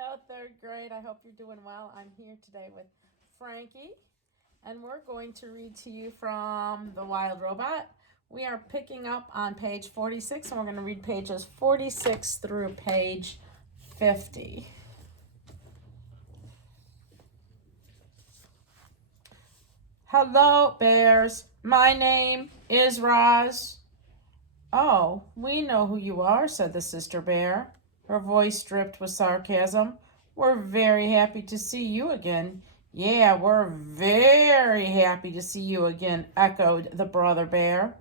Hello, third grade. I hope you're doing well. I'm here today with Frankie, and we're going to read to you from The Wild Robot. We are picking up on page 46, and we're going to read pages 46 through page 50. Hello, bears. My name is Roz. Oh, we know who you are, said the sister bear. Her voice dripped with sarcasm. We're very happy to see you again. Yeah, we're very happy to see you again, echoed the brother bear.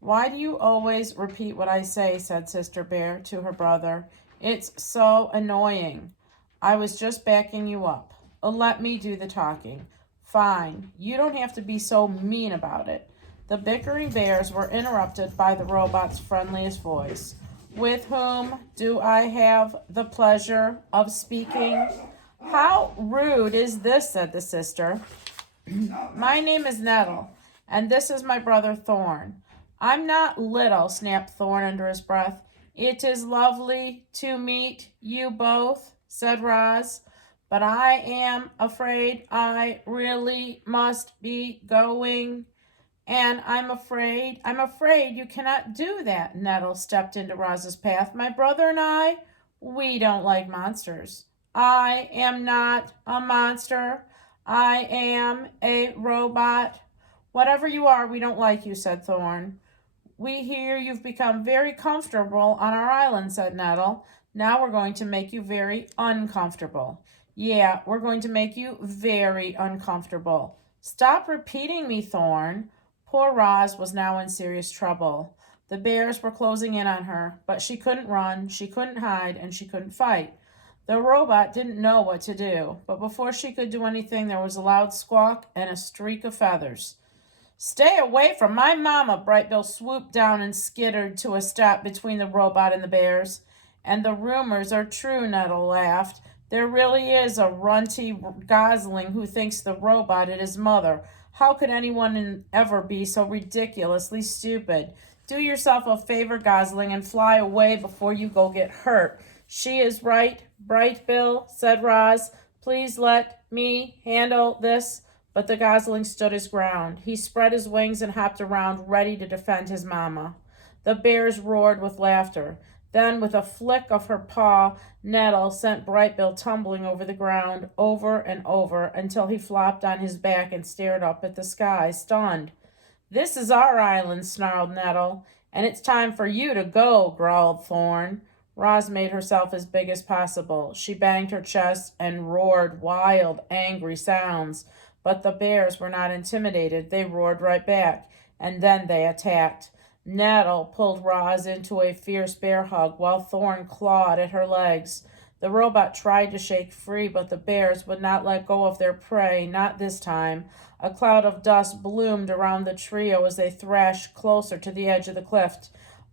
Why do you always repeat what I say, said Sister Bear to her brother. It's so annoying. I was just backing you up. Let me do the talking. Fine, you don't have to be so mean about it. The bickering bears were interrupted by the robot's friendliest voice. With whom do I have the pleasure of speaking? How rude is this, said the sister. My name is Nettle, and this is my brother Thorn. I'm not little, snapped Thorn under his breath. It is lovely to meet you both, said Roz, but I am afraid I really must be going. And I'm afraid you cannot do that. Nettle stepped into Roz's path. My brother and I, we don't like monsters. I am not a monster. I am a robot. Whatever you are, we don't like you, said Thorn. We hear you've become very comfortable on our island, said Nettle. Now we're going to make you very uncomfortable. Yeah, we're going to make you very uncomfortable. Stop repeating me, Thorn. Poor Roz was now in serious trouble. The bears were closing in on her, but she couldn't run, she couldn't hide, and she couldn't fight. The robot didn't know what to do, but before she could do anything, there was a loud squawk and a streak of feathers. Stay away from my mama, Bright Bill swooped down and skittered to a stop between the robot and the bears. And the rumors are true, Nettle laughed. There really is a runty gosling who thinks the robot is his mother. How could anyone ever be so ridiculously stupid? Do yourself a favor, Gosling, and fly away before you go get hurt. She is right, Bright Bill, said Roz. Please let me handle this. But the gosling stood his ground. He spread his wings and hopped around, ready to defend his mamma. The bears roared with laughter. Then, with a flick of her paw, Nettle sent Bright Bill tumbling over the ground, over and over, until he flopped on his back and stared up at the sky, stunned. This is our island, snarled Nettle, and it's time for you to go, growled Thorn. Roz made herself as big as possible. She banged her chest and roared wild, angry sounds. But the bears were not intimidated. They roared right back, and then they attacked. Nettle pulled Roz into a fierce bear hug while Thorn clawed at her legs. The robot tried to shake free, but the bears would not let go of their prey, not this time. A cloud of dust bloomed around the trio as they thrashed closer to the edge of the cliff.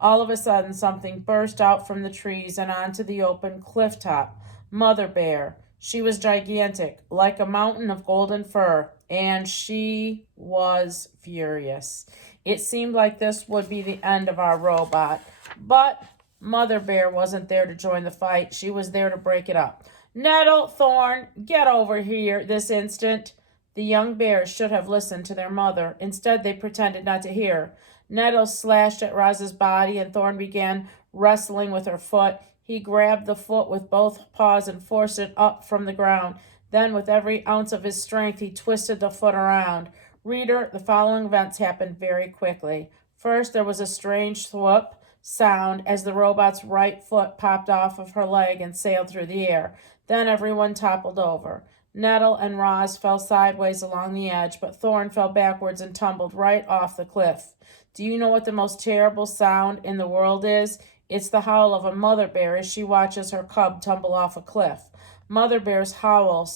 All of a sudden, something burst out from the trees and onto the open cliff top. Mother Bear. She was gigantic, like a mountain of golden fur, and she was furious. It seemed like this would be the end of our robot, but Mother Bear wasn't there to join the fight. She was there to break it up. Nettle, Thorn, get over here this instant. The young bears should have listened to their mother. Instead, they pretended not to hear. Nettle slashed at Roz's body, and Thorn began wrestling with her foot. He grabbed the foot with both paws and forced it up from the ground. Then, with every ounce of his strength, he twisted the foot around. Reader, the following events happened very quickly. First, there was a strange thwop sound as the robot's right foot popped off of her leg and sailed through the air. Then everyone toppled over. Nettle and Roz fell sideways along the edge, but Thorn fell backwards and tumbled right off the cliff. Do you know what the most terrible sound in the world is? It's the howl of a mother bear as she watches her cub tumble off a cliff. Mother Bear's howl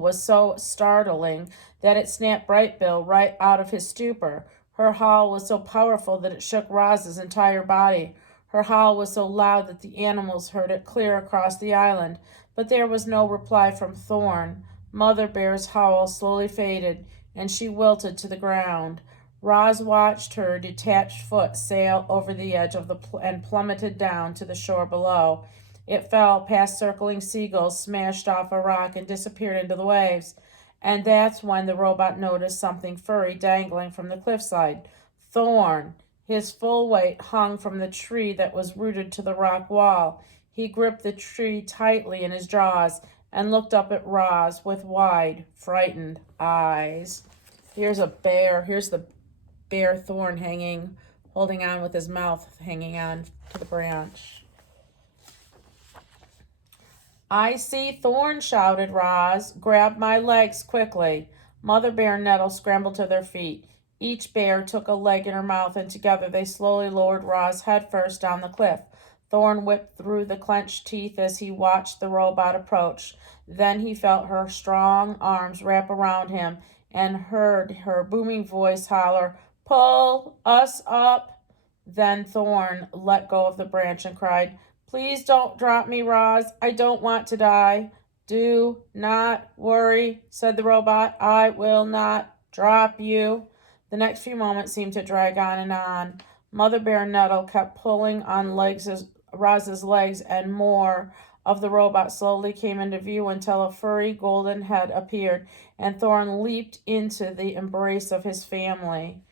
was so startling that it snapped Bright Bill right out of his stupor. Her howl was so powerful that it shook Roz's entire body. Her howl was so loud that the animals heard it clear across the island, but there was no reply from Thorn. Mother Bear's howl slowly faded, and she wilted to the ground. Roz watched her detached foot sail over the edge of and plummeted down to the shore below. It fell past circling seagulls, smashed off a rock, and disappeared into the waves. And that's when the robot noticed something furry dangling from the cliffside. Thorn. His full weight hung from the tree that was rooted to the rock wall. He gripped the tree tightly in his jaws and looked up at Roz with wide, frightened eyes. Here's a bear. Here's the bear Thorn holding on with his mouth hanging on to the branch. I see Thorn, shouted Roz. Grab my legs quickly. Mother Bear and Nettle scrambled to their feet. Each bear took a leg in her mouth, and together they slowly lowered Roz headfirst down the cliff. Thorn whipped through the clenched teeth as he watched the robot approach. Then he felt her strong arms wrap around him and heard her booming voice holler, "Pull us up!" Then Thorn let go of the branch and cried, "Please don't drop me, Roz. I don't want to die." "Do not worry," said the robot. "I will not drop you." The next few moments seemed to drag on and on. Mother Bear and Nettle kept pulling on Roz's legs, and more of the robot slowly came into view until a furry golden head appeared, and Thorn leaped into the embrace of his family.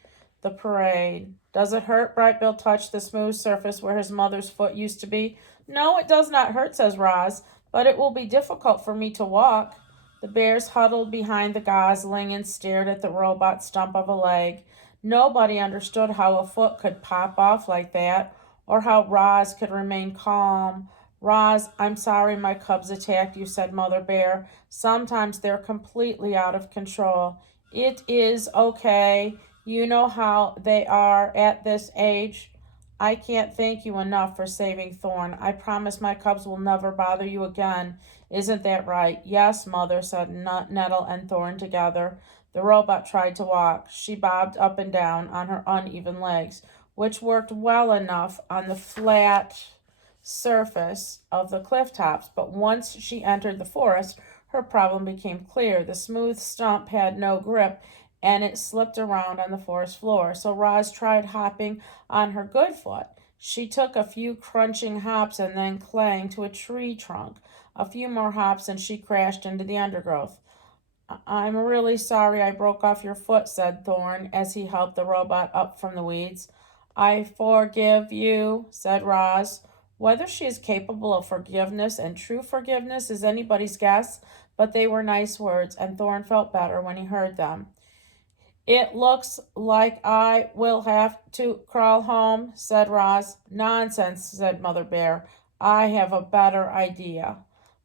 The parade. "Does it hurt?" Brightbill touched the smooth surface where his mother's foot used to be. "No, it does not hurt," says Roz, "but it will be difficult for me to walk." The bears huddled behind the gosling and stared at the robot stump of a leg. Nobody understood how a foot could pop off like that, or how Roz could remain calm. "Roz, I'm sorry my cubs attacked you," said Mother Bear. "Sometimes they're completely out of control." "It is okay. You know how they are at this age." "I can't thank you enough for saving Thorn. I promise my cubs will never bother you again. Isn't that right?" "Yes, Mother," said Nettle and Thorn together. The robot tried to walk. She bobbed up and down on her uneven legs, which worked well enough on the flat surface of the cliff tops. But once she entered the forest, her problem became clear. The smooth stump had no grip, and it slipped around on the forest floor. So Roz tried hopping on her good foot. She took a few crunching hops and then clung to a tree trunk. A few more hops and she crashed into the undergrowth. "I'm really sorry I broke off your foot," said Thorn as he helped the robot up from the weeds. "I forgive you," said Roz. Whether she is capable of forgiveness and true forgiveness is anybody's guess, but they were nice words, and Thorn felt better when he heard them. "It looks like I will have to crawl home," said Roz. "Nonsense," said Mother Bear. "I have a better idea."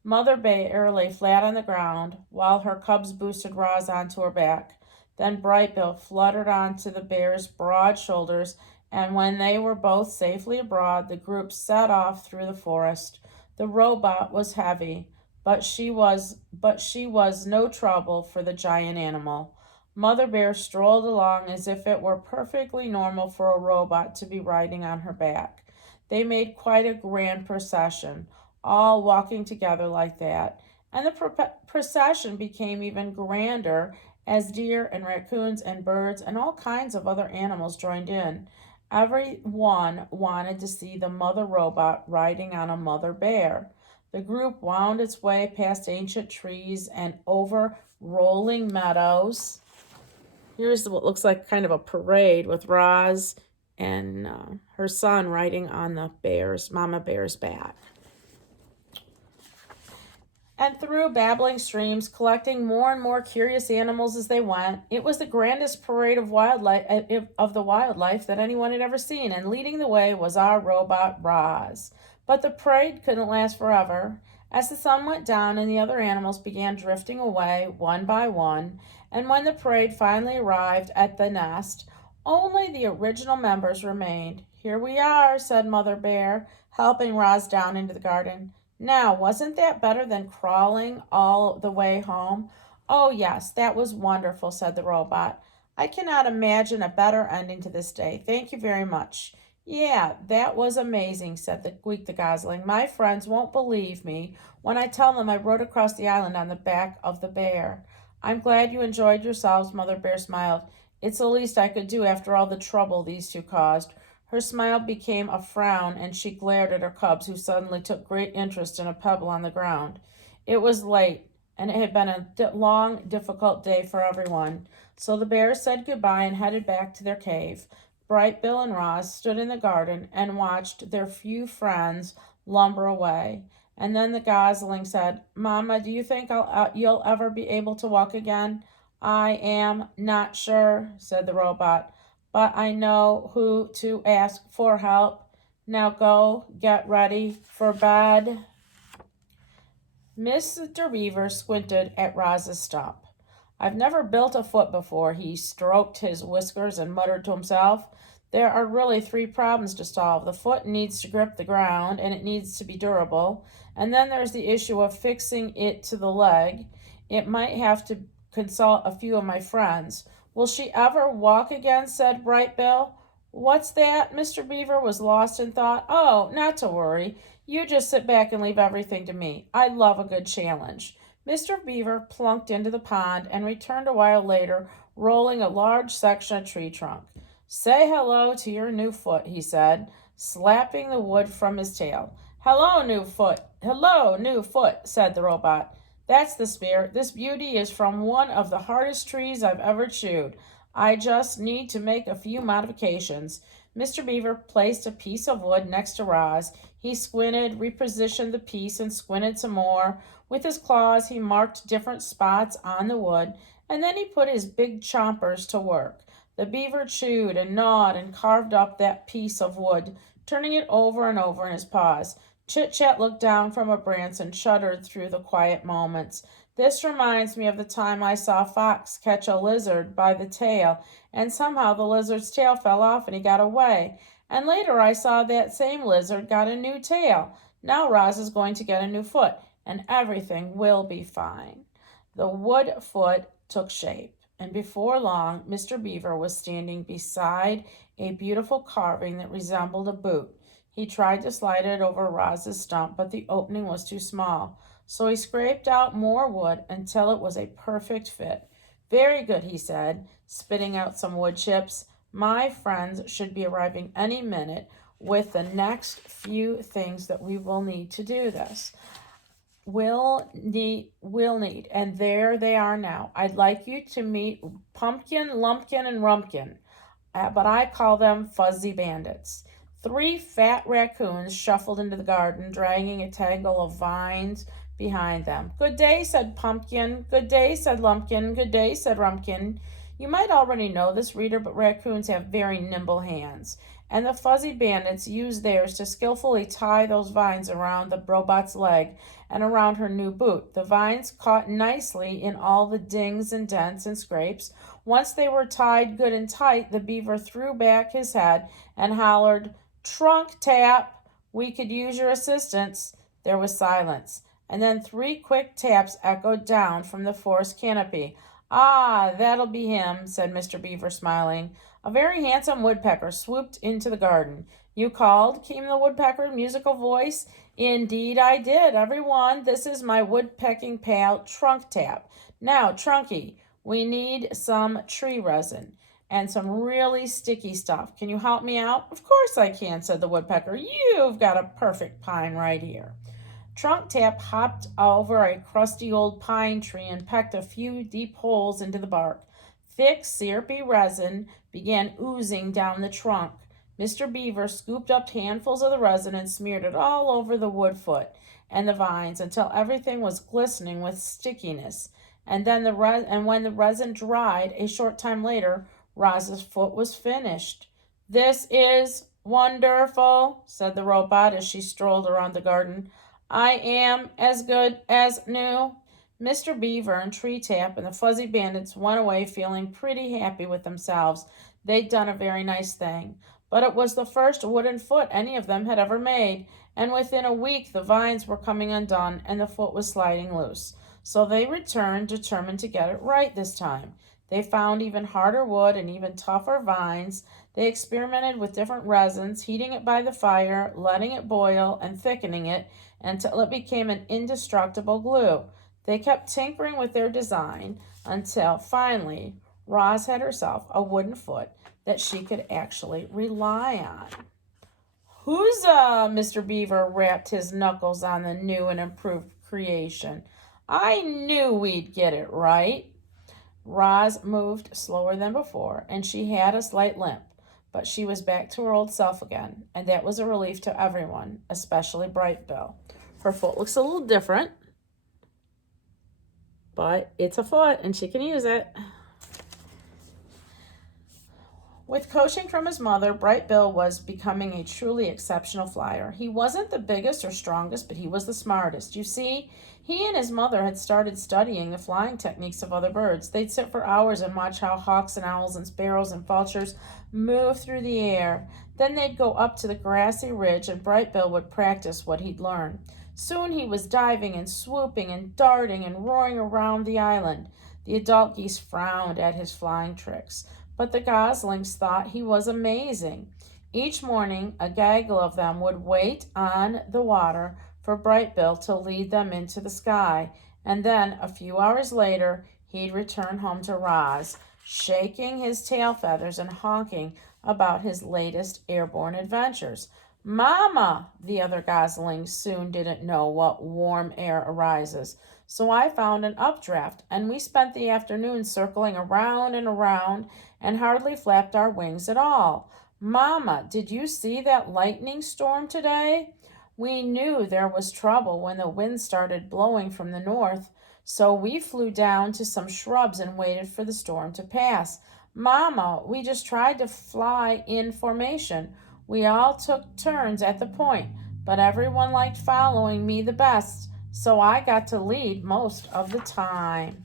Mother Bear lay flat on the ground while her cubs boosted Roz onto her back. Then Brightbill fluttered onto the bear's broad shoulders, and when they were both safely abroad, the group set off through the forest. The robot was heavy, but she was no trouble for the giant animal. Mother Bear strolled along as if it were perfectly normal for a robot to be riding on her back. They made quite a grand procession, all walking together like that. And the procession became even grander as deer and raccoons and birds and all kinds of other animals joined in. Everyone wanted to see the mother robot riding on a mother bear. The group wound its way past ancient trees and over rolling meadows. Here's what looks like kind of a parade with Roz and her son riding on the mama bear's back. And through babbling streams, collecting more and more curious animals as they went. It was the grandest parade of the wildlife that anyone had ever seen, and leading the way was our robot Roz. But the parade couldn't last forever. As the sun went down and the other animals began drifting away one by one, and when the parade finally arrived at the nest, only the original members remained. "Here we are," said Mother Bear, helping Roz down into the garden. "Now, wasn't that better than crawling all the way home?" "Oh, yes, that was wonderful," said the robot. "I cannot imagine a better ending to this day. Thank you very much." "Yeah, that was amazing," said the gosling. "My friends won't believe me when I tell them I rode across the island on the back of the bear." "I'm glad you enjoyed yourselves," Mother Bear smiled. "It's the least I could do after all the trouble these two caused." Her smile became a frown, and she glared at her cubs, who suddenly took great interest in a pebble on the ground. It was late, and it had been a long, difficult day for everyone. So the bears said goodbye and headed back to their cave. Bright Bill and Roz stood in the garden and watched their few friends lumber away. And then the gosling said, "Mama, do you think you'll ever be able to walk again?" "I am not sure," said the robot, "but I know who to ask for help. Now go get ready for bed." Mr. Beaver squinted at Roz's stump. "I've never built a foot before." He stroked his whiskers and muttered to himself. "There are really three problems to solve. The foot needs to grip the ground, and it needs to be durable. And then there's the issue of fixing it to the leg. It might have to consult a few of my friends." "Will she ever walk again?" said Bright Bill. "What's that?" Mr. Beaver was lost in thought. "Oh, not to worry. You just sit back and leave everything to me. I love a good challenge." Mr. Beaver plunked into the pond and returned a while later, rolling a large section of tree trunk. "Say hello to your new foot," he said, slapping the wood from his tail. "Hello, new foot. Hello, new foot," said the robot. "That's the spirit. This beauty is from one of the hardest trees I've ever chewed. I just need to make a few modifications." Mr. Beaver placed a piece of wood next to Roz. He squinted, repositioned the piece, and squinted some more. With his claws, he marked different spots on the wood, and then he put his big chompers to work. The beaver chewed and gnawed and carved up that piece of wood, turning it over and over in his paws. Chit-Chat looked down from a branch and shuddered through the quiet moments. "This reminds me of the time I saw Fox catch a lizard by the tail, and somehow the lizard's tail fell off and he got away. And later I saw that same lizard got a new tail. Now Roz is going to get a new foot, and everything will be fine." The wood foot took shape, and before long Mr. Beaver was standing beside a beautiful carving that resembled a boot. He tried to slide it over Roz's stump, but the opening was too small. So he scraped out more wood until it was a perfect fit. "Very good," he said, spitting out some wood chips. "My friends should be arriving any minute with the next few things that we will need to do this. We'll need, and there they are now. I'd like you to meet Pumpkin, Lumpkin, and Rumpkin, but I call them Fuzzy Bandits." Three fat raccoons shuffled into the garden, dragging a tangle of vines behind them. "Good day," said Pumpkin. "Good day," said Lumpkin. "Good day," said Rumpkin. You might already know this, reader, but raccoons have very nimble hands, and the Fuzzy Bandits use theirs to skillfully tie those vines around the robot's leg and around her new boot. The vines caught nicely in all the dings and dents and scrapes. Once they were tied good and tight, the beaver threw back his head and hollered, "Trunk tap, we could use your assistance." There was silence, and then three quick taps echoed down from the forest canopy. "Ah, that'll be him," said Mr. Beaver, smiling. A very handsome woodpecker swooped into the garden. "You called?" came the woodpecker's musical voice. "Indeed I did, everyone. This is my woodpecking pal, Trunk Tap. Now, Trunky, we need some tree resin and some really sticky stuff. Can you help me out?" "Of course I can," said the woodpecker. "You've got a perfect pine right here." Trunk Tap hopped over a crusty old pine tree and pecked a few deep holes into the bark. Thick, syrupy resin began oozing down the trunk. Mr. Beaver scooped up handfuls of the resin and smeared it all over the wood foot and the vines until everything was glistening with stickiness. And then when the resin dried a short time later, Roz's foot was finished. "This is wonderful," said the robot as she strolled around the garden. "I am as good as new." Mr. Beaver and Tree Tap and the Fuzzy Bandits went away feeling pretty happy with themselves. They'd done a very nice thing. But it was the first wooden foot any of them had ever made, and within a week the vines were coming undone and the foot was sliding loose. So they returned, determined to get it right this time. They found even harder wood and even tougher vines. They experimented with different resins, heating it by the fire, letting it boil, and thickening it until it became an indestructible glue. They kept tinkering with their design until finally Roz had herself a wooden foot that she could actually rely on. Huzzah! Mr. Beaver rapped his knuckles on the new and improved creation. I knew we'd get it right. Roz moved slower than before, and she had a slight limp, but she was back to her old self again, and that was a relief to everyone, especially Bright Bill. Her foot looks a little different, but it's a foot, and she can use it. With coaching from his mother, Bright Bill was becoming a truly exceptional flyer. He wasn't the biggest or strongest, but he was the smartest. You see, he and his mother had started studying the flying techniques of other birds. They'd sit for hours and watch how hawks and owls and sparrows and vultures move through the air. Then they'd go up to the grassy ridge, and Bright Bill would practice what he'd learned. Soon he was diving and swooping and darting and roaring around the island. The adult geese frowned at his flying tricks, but the goslings thought he was amazing. Each morning, a gaggle of them would wait on the water for Bright Bill to lead them into the sky, and then, a few hours later, he'd return home to Roz, shaking his tail feathers and honking about his latest airborne adventures. Mama, the other goslings soon didn't know what warm air arises, so I found an updraft, and we spent the afternoon circling around and around and hardly flapped our wings at all. Mama, did you see that lightning storm today? We knew there was trouble when the wind started blowing from the north, so we flew down to some shrubs and waited for the storm to pass. Mama, we just tried to fly in formation. We all took turns at the point, but everyone liked following me the best, so I got to lead most of the time.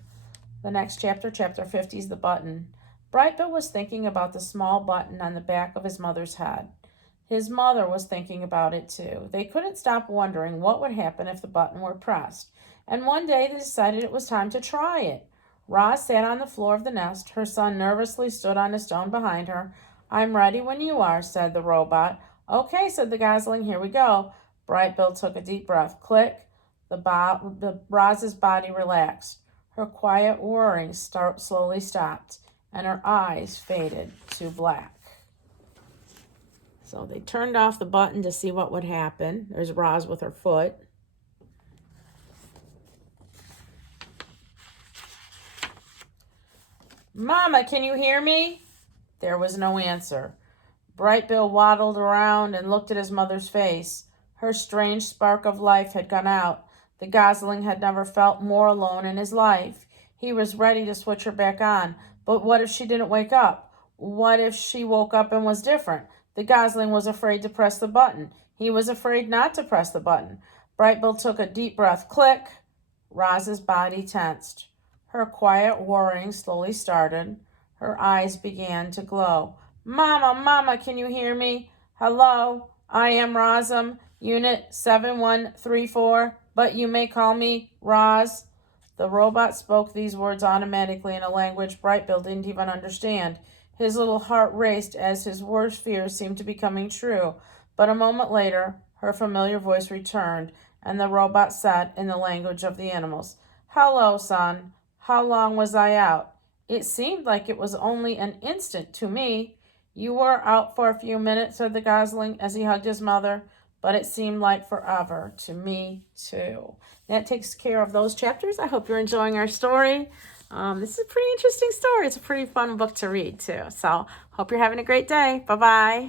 The next chapter, chapter 50, is the button. Bright Bill was thinking about the small button on the back of his mother's head. His mother was thinking about it too. They couldn't stop wondering what would happen if the button were pressed, and one day they decided it was time to try it. Roz sat on the floor of the nest. Her son nervously stood on a stone behind her. I'm ready when you are, said the robot. Okay, said the gosling, here we go. Bright Bill took a deep breath. Click. Roz's body relaxed. Her quiet whirring slowly stopped, and her eyes faded to black. So they turned off the button to see what would happen. There's Roz with her foot. Mama, can you hear me? There was no answer. Bright Bill waddled around and looked at his mother's face. Her strange spark of life had gone out. The gosling had never felt more alone in his life. He was ready to switch her back on. But what if she didn't wake up? What if she woke up and was different? The gosling was afraid to press the button. He was afraid not to press the button. Bright Bill took a deep breath. Click! Roz's body tensed. Her quiet whirring slowly started. Her eyes began to glow. Mama, Mama, can you hear me? Hello, I am Rozum, Unit 7134, but you may call me Roz. The robot spoke these words automatically in a language Bright Bill didn't even understand. His little heart raced as his worst fears seemed to be coming true. But a moment later, her familiar voice returned, and the robot said in the language of the animals, Hello, son. How long was I out? It seemed like it was only an instant to me. You were out for a few minutes, said the gosling as he hugged his mother, but it seemed like forever to me, too. That takes care of those chapters. I hope you're enjoying our story. This is a pretty interesting story. It's a pretty fun book to read, too. So hope you're having a great day. Bye-bye.